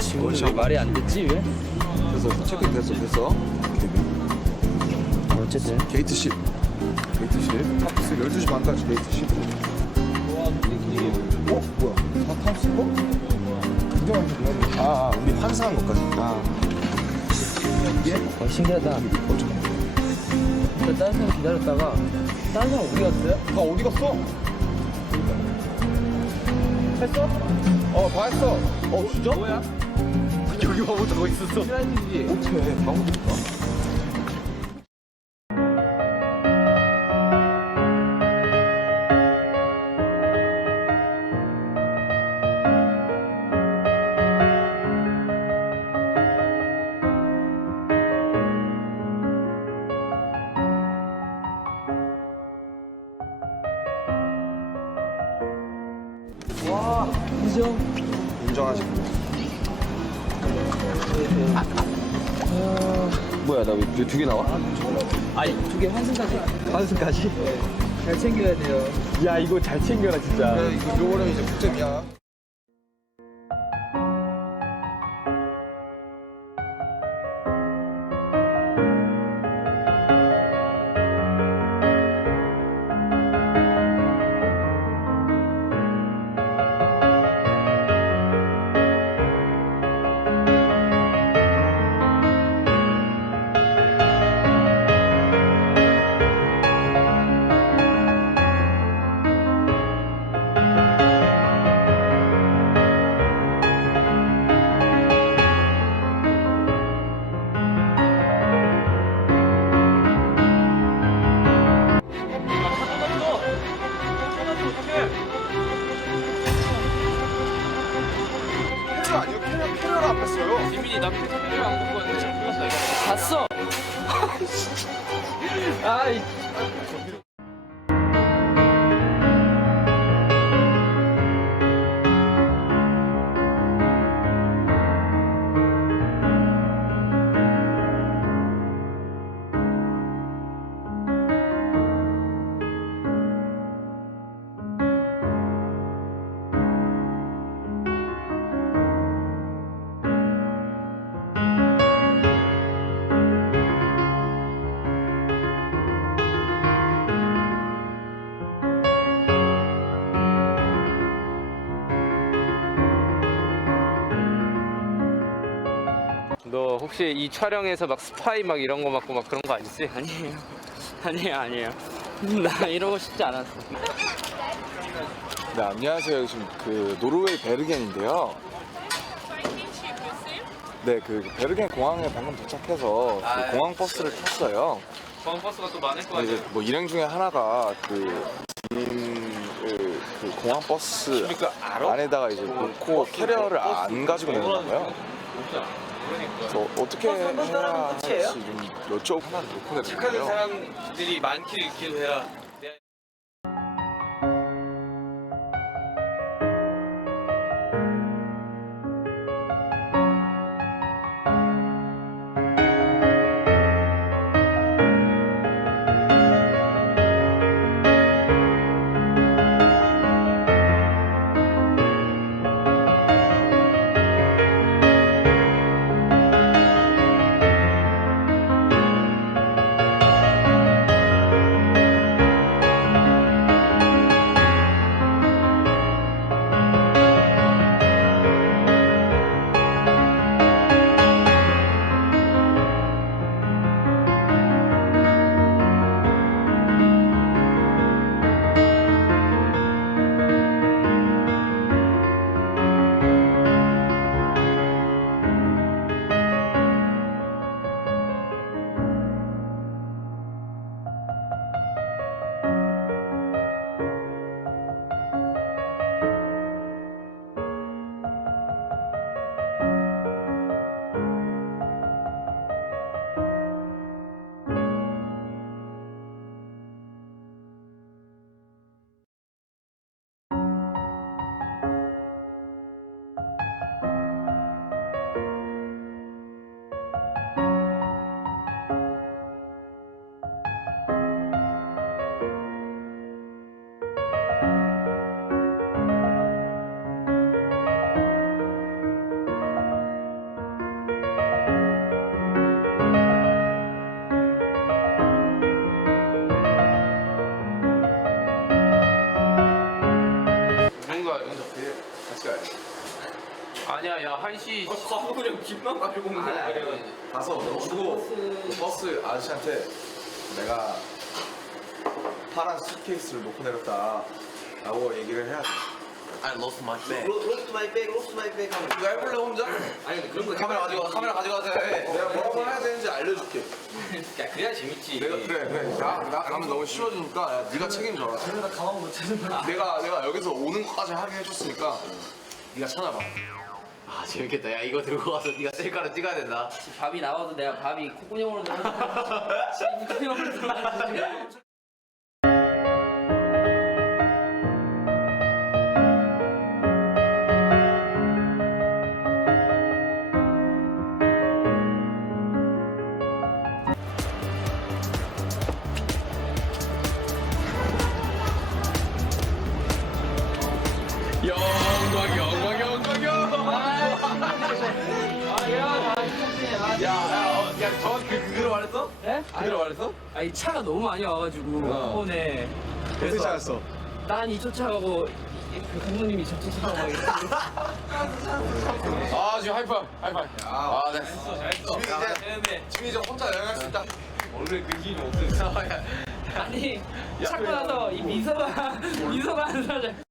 지금 왜 말이 안 됐지 왜? 그래서 체크인 됐어. 어쨌든 게이트 10. 게이트 10. 탑스 12시 반까지 게이트 10. 뭐야? 탑스 뭐? 우리 환상한 것까지. 이게? 신기하다. 다른 사람 기다렸다가 다른 사람 어디 갔어요? 나 어디 갔어? 했어? 다 했어. 진짜? 뭐야? 여기 와보 자고 있었어. 시간이지. 어떻게 방금 될까? 와, 인정. 인정하시고. 뭐야, 나 왜 두 개 나와? 아니, 두 개 환승까지. 환승까지? 잘 챙겨야 돼요. 야, 이거 잘 챙겨라, 진짜. 그래, 요거는 이제 국점이야. 아니요, 캐리어를 안 뺐어요. 지민이 나 캐리어 안 갖고 왔는데 잘 몰랐어 이거. 봤어. 아이. 너 혹시 이 촬영에서 막 스파이 막 이런 거 맞고 막 그런 거 아니지? 아니에요. 나 이러고 싶지 않았어. 네, 안녕하세요. 지금 그 노르웨이 베르겐인데요. 네, 그 베르겐 공항에 방금 도착해서 그 공항 버스를 탔어요. 공항 버스가 또 많을 거 이제 뭐 일행 중에 하나가 그 공항 버스 안에다가 이제 놓고 캐리어를 안 가지고 내려나 봐요. 그래서 어떻게 해야 할지 좀 여쭤보고 놓고 착한 내렸는데요. 사람들이 많기를 기도해라. 아니야, 야, 1시. 그냥 집만 가지고 온 거야. 가서 너 주고 버스 아저씨한테 내가 파란 수트케이스를 놓고 내렸다 라고 얘기를 해야 돼. I lost my bag. 로스트 마이 백, 로스트 마이 백 하면 그거 해볼래 혼자? 아니 근데 그런 거 카메라 가져가서 해. 내가 뭐라고 해야 되는지 알려줄게. 야 그래야 재밌지. 그래. 나는 너무 쉬워지니까 야, 네가 책임져라. 나 가방 못 찾는다. 내가 여기서 오는 것까지 하게 해줬으니까 네가 찾아봐. 아 재밌겠다. 야 이거 들고 가서 네가 셀카를 찍어야 된다. 밥이 나와도 내가 밥이 콧구멍으로 들어가. 콧구멍으로 들어가. 야 정확히 그대로 말했어? 네? 그대로 말했어? 아니 차가 너무 많이 와가지고 네. 어떻게 찾았어? 난 이쪽 차가고 그 감독님이 저쪽 차가고 막 이렇게. 아 지금 하이파이브. 아 네. 지금 이제 혼자 여행할 수 있다. 원래 그 힘이 없어. 아니 찾고 나서 이 미소가 하는 사람.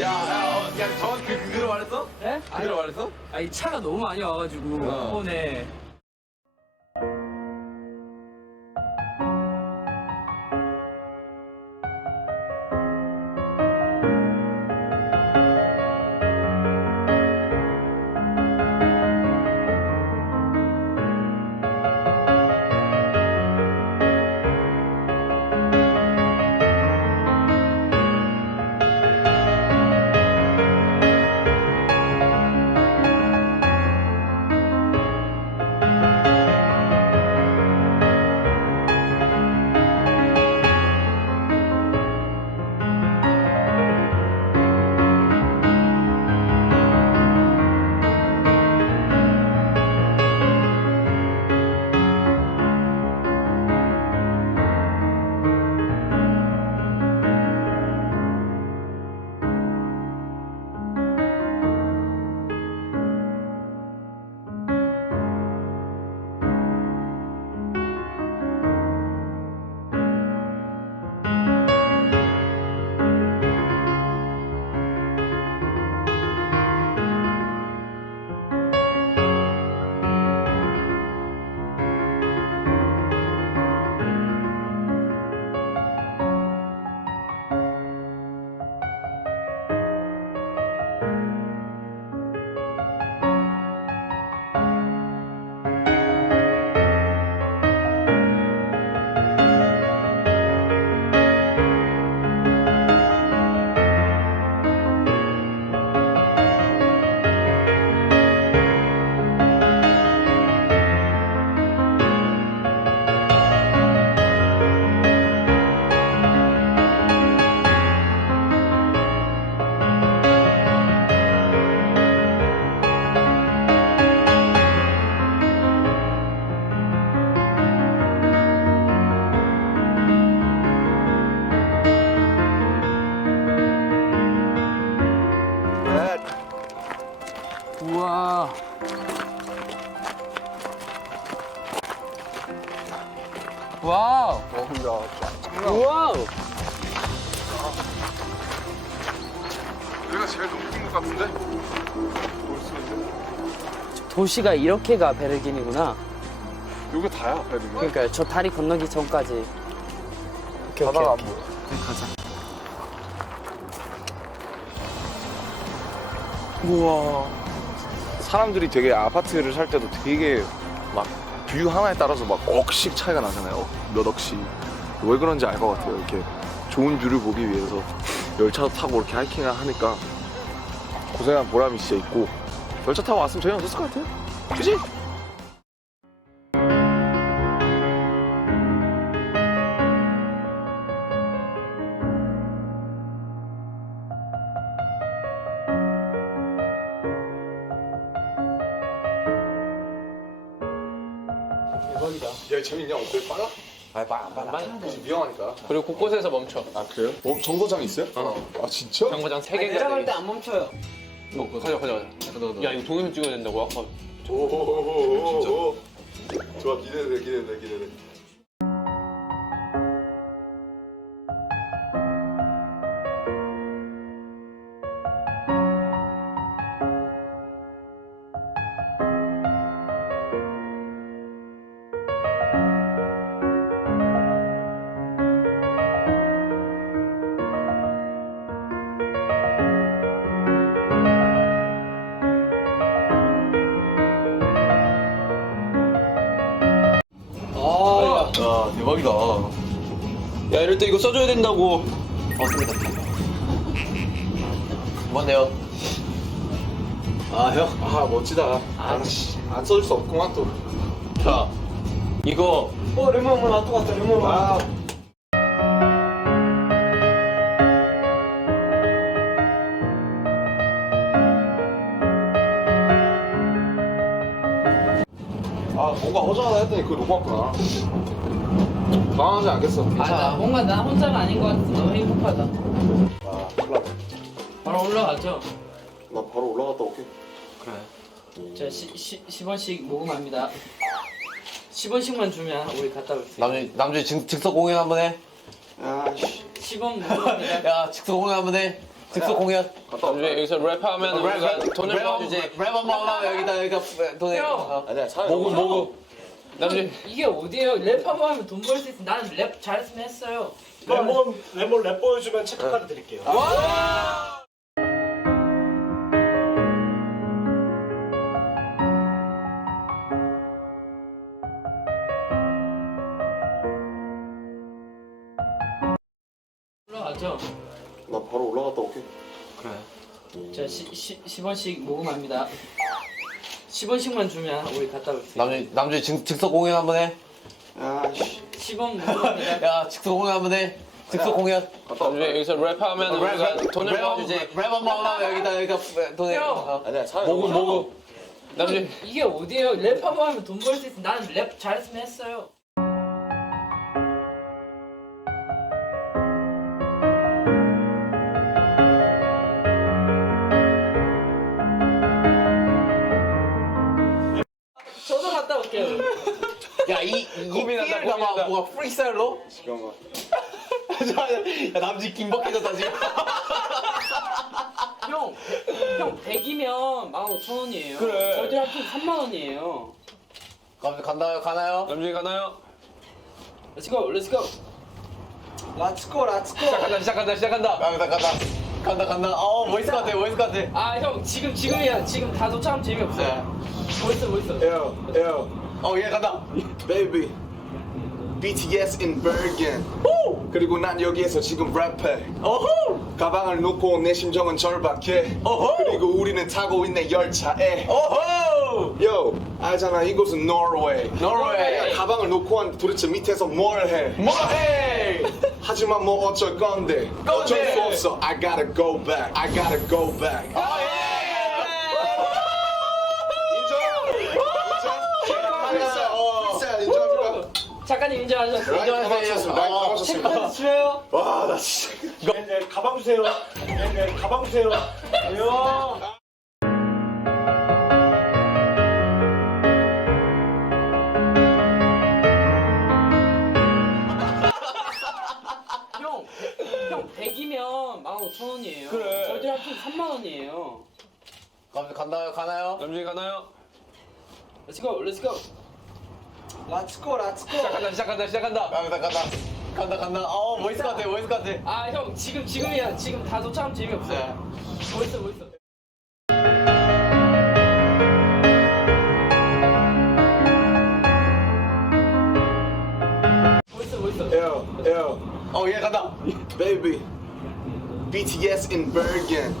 야 정확히 그대로 말했어? 네? 그대로 말했어? 아니 차가 너무 많이 와가지고 네. 우와. 와우. 와우. 여기가 제일 높은 것 같은데? 도시가 이렇게가 베르긴이구나. 여기 다야, 베르긴. 그러니까 저 다리 건너기 전까지. 오케이, 바다가 안 오케이. 보여. 가자. 우와. 사람들이 되게 아파트를 살 때도 되게 막 뷰 하나에 따라서 막 억씩 차이가 나잖아요. 몇 억씩. 왜 그런지 알 것 같아요. 이렇게 좋은 뷰를 보기 위해서 열차 타고 이렇게 하이킹을 하니까 고생한 보람이 진짜 있고 열차 타고 왔으면 전혀 없었을 것 같아요. 그지? 대박이다. 야 재밌냐? 어때? 빨라? 위험하니까. 그리고 곳곳에서 멈춰. 아 그래요? 정거장 있어요? 아 진짜? 정거장 3개가 내려갈 때 안 멈춰요. 가자. 야 이거 동영상 찍어야 된다고 아까. 오 좋아 기대돼. 야 대박이다. 야 이럴 때 이거 써줘야 된다고. 뭔데요? 아 형? 아 멋지다. 아씨 안 써줄 수 없구만 또. 자 이거 레몬 나또 갔다 레몬. 아. 아 뭔가 허전하다 했더니 그거 놓고 왔구나. 당황하지 않겠어. 나 뭔가 나 혼자가 아닌 것 같아서 너무 행복하다. 아 큰일 났네. 바로 올라가죠. 나 바로 올라갔다 올게. 자, 10원씩 모금합니다. 10원씩만 주면 우리 갔다 올게요. 남준이 즉석 공연 한번 해. 아씨 10원 모금합니다. 야 즉석 공연 한번 해. 즉석 공연. 갔다 올게. 여기서 랩하면 우리가 돈을 모아주지. 랩 한번 하면 여기다 돈에. 형! 아니야 차라리 모금. 남준 이게 어디예요? 랩 한번 하면 돈 벌 수 있어. 나는 랩 잘했으면 했어요. 레몬 랩 보여주면 체크카드 드릴게요. 올라가죠. 나 바로 올라갔다 올게. 자, 10원씩 모금합니다. 10원씩만 주면 우리 갔다 올게요. 남준이 즉석 공연 한번 해. 아씨 10원 모금합니다. 야 즉석 공연 한번 해. 즉석 공연. 갔다 올게. 여기서 랩하면 우리가 돈을 모아주지. 랩 한번 하면 여기다 돈에. 형! 아니야 차라리 모금. 남준 이게 어디예요? 랩 한번 하면 돈 벌 수 있어. 나는 랩 잘했으면 했어요. 저도 갔다 올게요. 야이 고민한다, 피를 담아 고민한다. 뭐가 프리스타일로? 잠깐만. 야 남준이 김박해졌다 지금. 형 100이면 15,000원이에요. 그래. 절대 합치면 3만원이에요. 가나요? 남준이 가나요? Let's go, let's go. 시작한다. 간다. 멋있을 것 같아. 아, 형, 지금이야. 지금 다 도착하면 재미없어요. 멋있어. 얘 간다. Baby BTS in Bergen. 그리고 난 여기에서 지금 랩해. 어후. 가방을 놓고 내 심정은 절박해. 어허! 그리고 우리는 타고 있네 열차에. 어후. Yo, 알잖아 이곳은 노르웨이. 노르웨이. 야, 가방을 놓고 왔는데 도대체 밑에서 뭘 해? 뭐해? 하지만 뭐 어쩔 건데. 어쩔 수 없어. I gotta go back. 인정? 작가님 인정하셨어요. 인정하셨습니다. 체크카드 주세요. 와, 나 진짜. 네, 가방 주세요. 네, 가방 주세요. 형. 형 100이면 15,000원이에요. 그래. 절대 합치면 3만원이에요. 가나요? 남준이 가나요? Let's go, let's go. 시작한다. 간다. 멋있을 것 같아. 아, 형, 지금이야. 지금 다 도착하면 재미없어요. 멋있어. 얘 간다. Baby BTS in Bergen.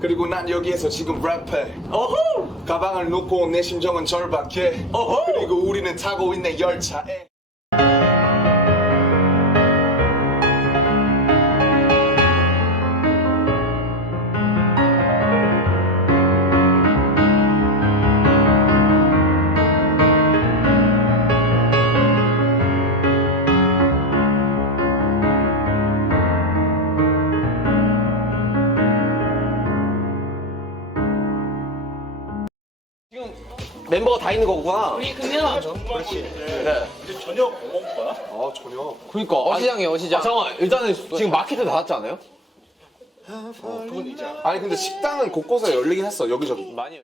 그리고 난 여기에서 지금 랩해. 어후. 가방을 놓고 내 심정은 절박해. 어허! 그리고 우리는 타고 있네 열차에. 멤버가 다 있는 거구나. 우리 금연. 그렇지. 네. 이제 저녁 뭐 먹을 거야? 아 전혀. 그러니까 어시장이에요, 어시장. 잠깐만 일단은 지금 마켓에 닫았지 않아요? 그건 이제. 아니 근데 식당은 곳곳에 열리긴 했어 여기저기. 많이